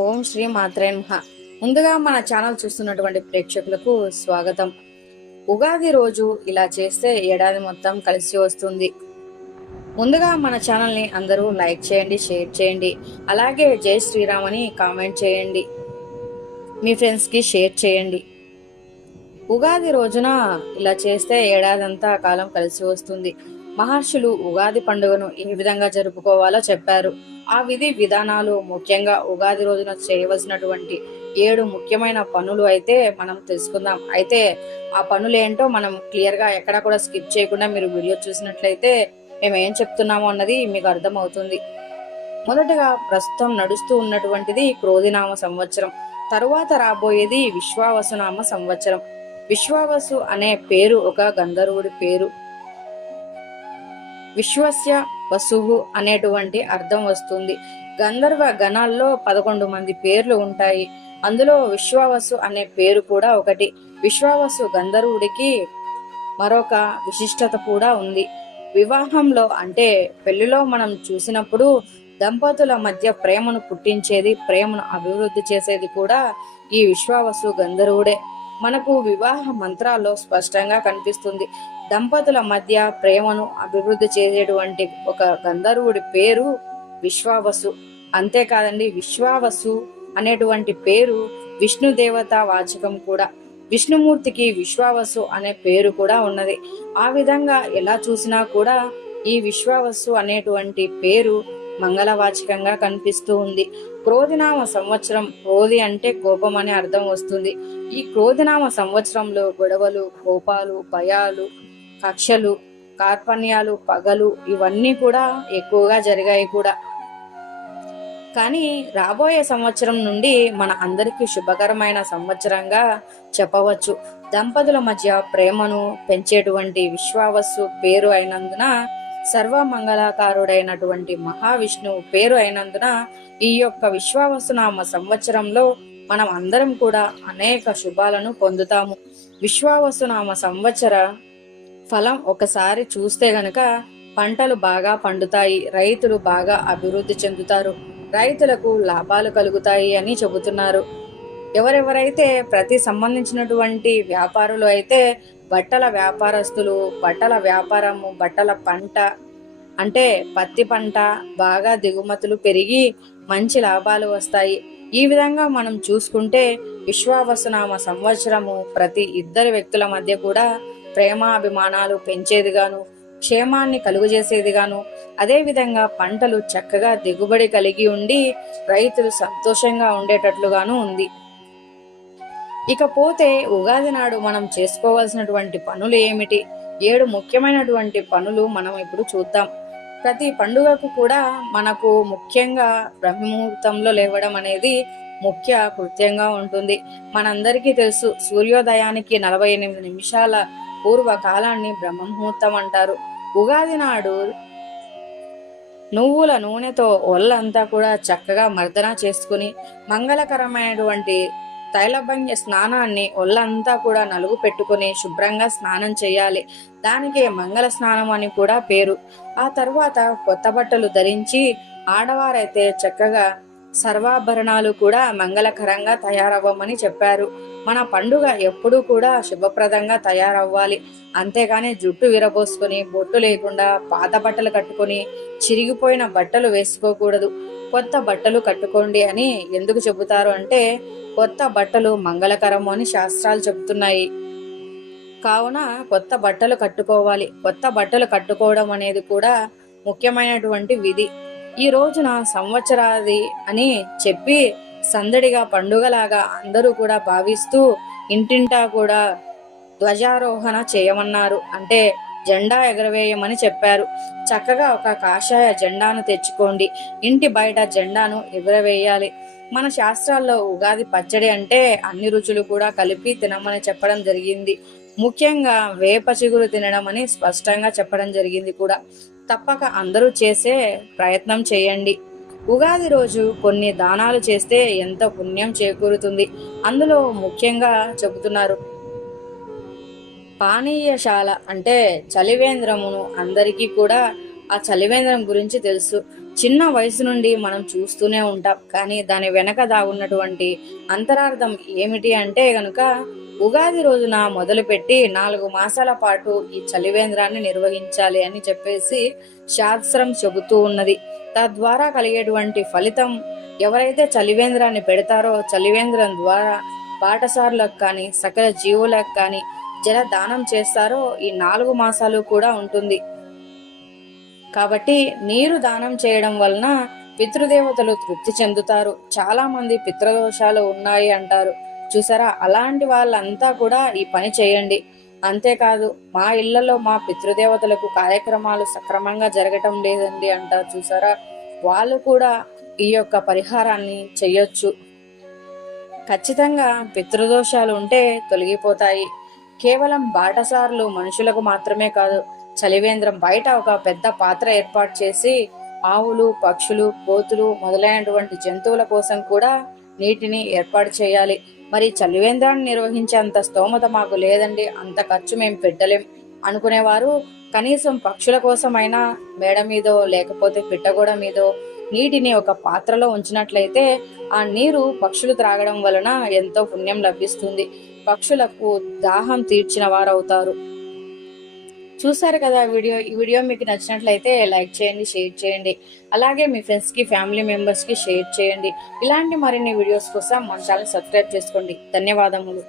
ఓం శ్రీ మాత్రే మహ ముందుగా మన ఛానల్ చూస్తున్నటువంటి ప్రేక్షకులకు స్వాగతం. ఉగాది రోజు ఇలా చేస్తే ఏడాది మొత్తం కలిసి వస్తుంది. ముందుగా మన ఛానల్ని అందరూ లైక్ చేయండి షేర్ చేయండి. అలాగే జై శ్రీరామ్ అని కామెంట్ చేయండి. మీ ఫ్రెండ్స్కి షేర్ చేయండి. ఉగాది రోజున ఇలా చేస్తే ఏడాదంతా కాలం కలిసి వస్తుంది. మహర్షులు ఉగాది పండుగను ఏ విధంగా జరుపుకోవాలో చెప్పారు. ఆ విధి విధానాలు ముఖ్యంగా ఉగాది రోజున చేయవలసినటువంటి ఏడు ముఖ్యమైన పనులు అయితే మనం తెలుసుకుందాం. అయితే ఆ పనులు ఏంటో మనం క్లియర్గా ఎక్కడా కూడా స్కిప్ చేయకుండా మీరు వీడియో చూసినట్లయితే మేము ఏం చెప్తున్నామో అన్నది మీకు అర్థమవుతుంది. మొదటగా ప్రస్తుతం నడుస్తూ ఉన్నటువంటిది క్రోధినామ సంవత్సరం. తరువాత రాబోయేది విశ్వావసునామ సంవత్సరం. విశ్వావసు అనే పేరు ఒక గంధర్వుడి పేరు. విశ్వస్య వసువు అనేటువంటి అర్థం వస్తుంది. గంధర్వ గణాల్లో పదకొండు మంది పేర్లు ఉంటాయి. అందులో విశ్వావసు అనే పేరు కూడా ఒకటి. విశ్వావసు గంధర్వుడికి మరొక విశిష్టత కూడా ఉంది. వివాహంలో అంటే పెళ్ళిలో మనం చూసినప్పుడు దంపతుల మధ్య ప్రేమను పుట్టించేది ప్రేమను అభివృద్ధి చేసేది కూడా ఈ విశ్వావసు గంధర్వుడే. మనకు వివాహ మంత్రాల్లో స్పష్టంగా కనిపిస్తుంది. దంపతుల మధ్య ప్రేమను అభివృద్ధి చేసేటువంటి ఒక గంధర్వుడి పేరు విశ్వావసు. అంతేకాదండి విశ్వావసు అనేటువంటి పేరు విష్ణు దేవత వాచకం కూడా. విష్ణుమూర్తికి విశ్వావసు అనే పేరు కూడా ఉన్నది. ఆ విధంగా ఎలా చూసినా కూడా ఈ విశ్వావసు అనేటువంటి పేరు మంగళవాచకంగా కనిపిస్తూ ఉంది. క్రోధినామ సంవత్సరం క్రోధి అంటే కోపం అనే అర్థం వస్తుంది. ఈ క్రోధినామ సంవత్సరంలో గొడవలు కోపాలు భయాలు కక్షలు కార్పణ్యాలు పగలు ఇవన్నీ కూడా ఎక్కువగా జరిగాయి కూడా. కానీ రాబోయే సంవత్సరం నుండి మన అందరికీ శుభకరమైన సంవత్సరంగా చెప్పవచ్చు. దంపతుల మధ్య ప్రేమను పెంచేటువంటి విశ్వావస్సు పేరు అయినందున సర్వమంగళాకారుడైనటువంటి మహావిష్ణువు పేరు అయినందున ఈ యొక్క విశ్వావసునామ సంవత్సరంలో మనం అందరం కూడా అనేక శుభాలను పొందుతాము. విశ్వావసునామ సంవత్సర ఫలం ఒకసారి చూస్తే గనక పంటలు బాగా పండుతాయి రైతులు బాగా అభివృద్ధి చెందుతారు రైతులకు లాభాలు కలుగుతాయి అని చెబుతున్నారు. ఎవరెవరైతే ప్రతి సంబంధించినటువంటి వ్యాపారులు అయితే బట్టల వ్యాపారస్తులు బట్టల వ్యాపారము బట్టల పంట అంటే పత్తి పంట బాగా దిగుమతులు పెరిగి మంచి లాభాలు వస్తాయి. ఈ విధంగా మనం చూసుకుంటే విశ్వావసునామ సంవత్సరము ప్రతి ఇద్దరు వ్యక్తుల మధ్య కూడా ప్రేమాభిమానాలు పెంచేదిగాను క్షేమాన్ని కలుగజేసేదిగాను. అదేవిధంగా పంటలు చక్కగా దిగుబడి కలిగి ఉండి రైతులు సంతోషంగా ఉండేటట్లుగాను ఉంది. ఇకపోతే ఉగాది నాడు మనం చేసుకోవాల్సినటువంటి పనులు ఏమిటి? ఏడు ముఖ్యమైనటువంటి పనులు మనం ఇప్పుడు చూద్దాం. ప్రతి పండుగకు కూడా మనకు ముఖ్యంగా బ్రహ్మముహూర్తంలో లేవడం అనేది ముఖ్య కృత్యంగా ఉంటుంది. మనందరికీ తెలుసు సూర్యోదయానికి నలభై ఎనిమిది నిమిషాల పూర్వకాలాన్ని బ్రహ్మముహూర్తం అంటారు. ఉగాది నాడు నువ్వుల నూనెతో ఒళ్ళంతా కూడా చక్కగా మర్దన చేసుకుని మంగళకరమైనటువంటి తైలభంగ్య స్నానాన్ని ఒళ్ళంతా కూడా నలుగు పెట్టుకుని శుభ్రంగా స్నానం చేయాలి. దానికి మంగళ స్నానం అని కూడా పేరు. ఆ తర్వాత కొత్త బట్టలు ధరించి ఆడవారైతే చక్కగా సర్వాభరణాలు కూడా మంగళకరంగా తయారవ్వమని చెప్పారు. మన పండుగ ఎప్పుడూ కూడా శుభప్రదంగా తయారవ్వాలి. అంతేగాని జుట్టు విరబోసుకొని బొట్టు లేకుండా పాత బట్టలు కట్టుకొని చిరిగిపోయిన బట్టలు వేసుకోకూడదు. కొత్త బట్టలు కట్టుకోండి అని ఎందుకు చెబుతారు అంటే కొత్త బట్టలు మంగళకరము అని శాస్త్రాలు చెబుతున్నాయి. కావున కొత్త బట్టలు కట్టుకోవాలి. కొత్త బట్టలు కట్టుకోవడం అనేది కూడా ముఖ్యమైనటువంటి విధి. ఈ రోజున సంవత్సరాది అని చెప్పి సందడిగా పండుగలాగా అందరూ కూడా భావిస్తూ ఇంటింటా కూడా ధ్వజారోహణ చేయమన్నారు. అంటే జెండా ఎగరవేయమని చెప్పారు. చక్కగా ఒక కాషాయ జెండాను తెచ్చుకోండి. ఇంటి బయట జెండాను ఎగురవేయాలి. మన శాస్త్రాల్లో ఉగాది పచ్చడి అంటే అన్ని రుచులు కూడా కలిపి తినమని చెప్పడం జరిగింది. ముఖ్యంగా వేప చిగురు తినడం అని స్పష్టంగా చెప్పడం జరిగింది కూడా. తప్పక అందరూ చేసే ప్రయత్నం చేయండి. ఉగాది రోజు కొన్ని దానాలు చేస్తే ఎంత పుణ్యం చేకూరుతుంది? అందులో ముఖ్యంగా చెబుతున్నారు. పానీయశాల అంటే చలివేంద్రమును అందరికీ కూడా ఆ చలివేంద్రం గురించి తెలుసు. చిన్న వయసు నుండి మనం చూస్తూనే ఉంటాం. కానీ దాని వెనక దాగున్నటువంటి అంతరార్థం ఏమిటి అంటే గనుక ఉగాది రోజున మొదలుపెట్టి నాలుగు మాసాల పాటు ఈ చలివేంద్రాన్ని నిర్వహించాలి అని చెప్పేసి శాస్త్రం చెబుతూ ఉన్నది. తద్వారా కలిగేటువంటి ఫలితం ఎవరైతే చలివేంద్రాన్ని పెడతారో చలివేంద్రం ద్వారా పాఠశాలలకు కానీ సకల జీవులకు కానీ జల దానం చేస్తారో ఈ నాలుగు మాసాలు కూడా ఉంటుంది. కాబట్టి నీరు దానం చేయడం వలన పితృదేవతలు తృప్తి చెందుతారు. చాలా మంది పితృదోషాలు ఉన్నాయి అంటారు. చూసారా? అలాంటి వాళ్ళంతా కూడా ఈ పని చేయండి. అంతేకాదు మా ఇళ్ళలో మా పితృదేవతలకు కార్యక్రమాలు సక్రమంగా జరగటం లేదండి అంటారు చూసారా? వాళ్ళు కూడా ఈ యొక్క పరిహారాన్ని చెయ్యొచ్చు. ఖచ్చితంగా పితృదోషాలు ఉంటే తొలగిపోతాయి. కేవలం బాటసార్లు మనుషులకు మాత్రమే కాదు చలివేంద్రం బయట ఒక పెద్ద పాత్ర ఏర్పాటు చేసి ఆవులు పక్షులు కోతులు మొదలైనటువంటి జంతువుల కోసం కూడా నీటిని ఏర్పాటు చేయాలి. మరి చలివేంద్రాన్ని నిర్వహించే అంత స్తోమత మాకు లేదండి. అంత ఖర్చు మేము పెట్టలేం అనుకునేవారు. కనీసం పక్షుల కోసమైనా మేడ మీదో లేకపోతే పిట్టగూడ మీదో నీటిని ఒక పాత్రలో ఉంచినట్లయితే ఆ నీరు పక్షులు త్రాగడం వలన ఎంతో పుణ్యం లభిస్తుంది. పక్షులకు దాహం తీర్చిన వారు అవుతారు చూసారు కదా వీడియో ఈ వీడియో మీకు నచ్చినట్లయితే లైక్ చేయండి షేర్ చేయండి. అలాగే మీ ఫ్రెండ్స్కి ఫ్యామిలీ మెంబర్స్కి షేర్ చేయండి. ఇలాంటి మరిన్ని వీడియోస్ కోసం మన ఛానల్ సబ్స్క్రైబ్ చేసుకోండి. ధన్యవాదములు.